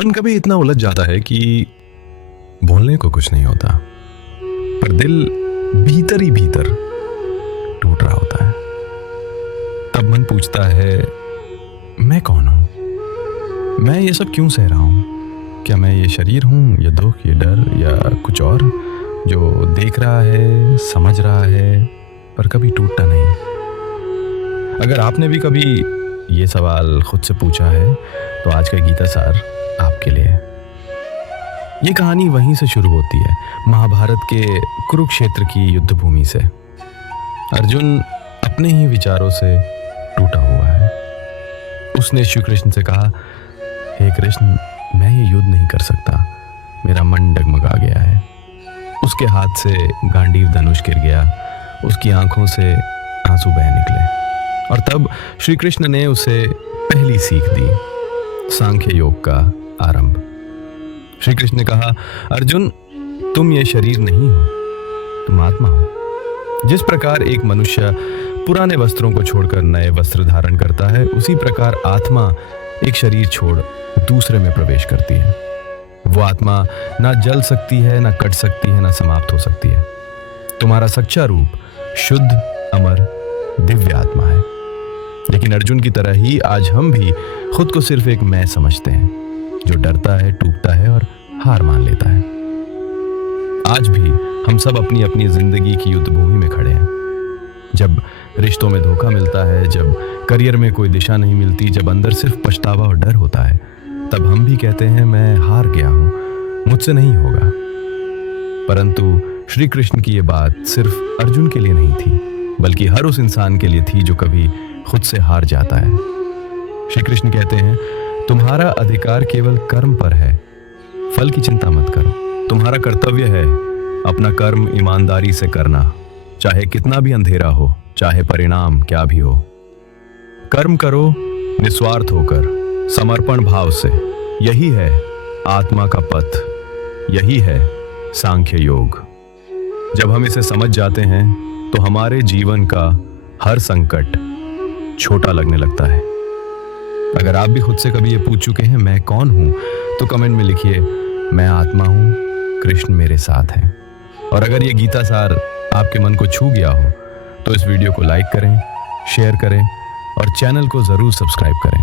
मन कभी इतना उलझ जाता है कि बोलने को कुछ नहीं होता, पर दिल भीतर ही भीतर टूट रहा होता है। तब मन पूछता है, मैं कौन हूं? मैं ये सब क्यों सह रहा हूं? क्या मैं ये शरीर हूं, ये दुख, ये डर, या कुछ और जो देख रहा है, समझ रहा है, पर कभी टूटता नहीं? अगर आपने भी कभी ये सवाल खुद से पूछा है तो आज का गीता सार आपके लिए। ये कहानी वहीं से शुरू होती है, महाभारत के कुरुक्षेत्र की युद्ध भूमि से। अर्जुन अपने ही विचारों से टूटा हुआ है। उसने श्री कृष्ण से कहा, हे कृष्ण, मैं ये युद्ध नहीं कर सकता, मेरा मन डगमगा गया है। उसके हाथ से गांडीव धनुष गिर गया, उसकी आंखों से आंसू बह निकले। और तब श्री कृष्ण ने उसे पहली सीख दी, सांख्य योग का आरंभ। श्री कृष्ण ने कहा, अर्जुन, तुम ये शरीर नहीं हो, तुम आत्मा हो। जिस प्रकार एक मनुष्य पुराने वस्त्रों को छोड़कर नए वस्त्र धारण करता है, उसी प्रकार आत्मा एक शरीर छोड़ दूसरे में प्रवेश करती है। वो आत्मा ना जल सकती है, ना कट सकती है, ना समाप्त हो सकती है। तुम्हारा सच्चा रूप शुद्ध, अमर, दिव्य आत्मा है। लेकिन अर्जुन की तरह ही आज हम भी खुद को सिर्फ एक मैं समझते हैं, जो डरता है, टूटता है और हार मान लेता है। आज भी हम सब अपनी अपनी जिंदगी की युद्ध भूमि में खड़े हैं। जब रिश्तों में धोखा मिलता है, जब करियर में कोई दिशा नहीं मिलती, जब अंदर सिर्फ पछतावा और डर होता है, तब हम भी कहते हैं, मैं हार गया हूं, मुझसे नहीं होगा। परंतु श्री कृष्ण की ये बात सिर्फ अर्जुन के लिए नहीं थी, बल्कि हर उस इंसान के लिए थी जो कभी खुद से हार जाता है। श्री कृष्ण कहते हैं, तुम्हारा अधिकार केवल कर्म पर है, फल की चिंता मत करो। तुम्हारा कर्तव्य है अपना कर्म ईमानदारी से करना, चाहे कितना भी अंधेरा हो, चाहे परिणाम क्या भी हो। कर्म करो निस्वार्थ होकर, समर्पण भाव से। यही है आत्मा का पथ, यही है सांख्य योग। जब हम इसे समझ जाते हैं तो हमारे जीवन का हर संकट छोटा लगने लगता है। अगर आप भी खुद से कभी ये पूछ चुके हैं, मैं कौन हूं, तो कमेंट में लिखिए, मैं आत्मा हूं, कृष्ण मेरे साथ हैं। और अगर ये गीता सार आपके मन को छू गया हो तो इस वीडियो को लाइक करें, शेयर करें और चैनल को जरूर सब्सक्राइब करें।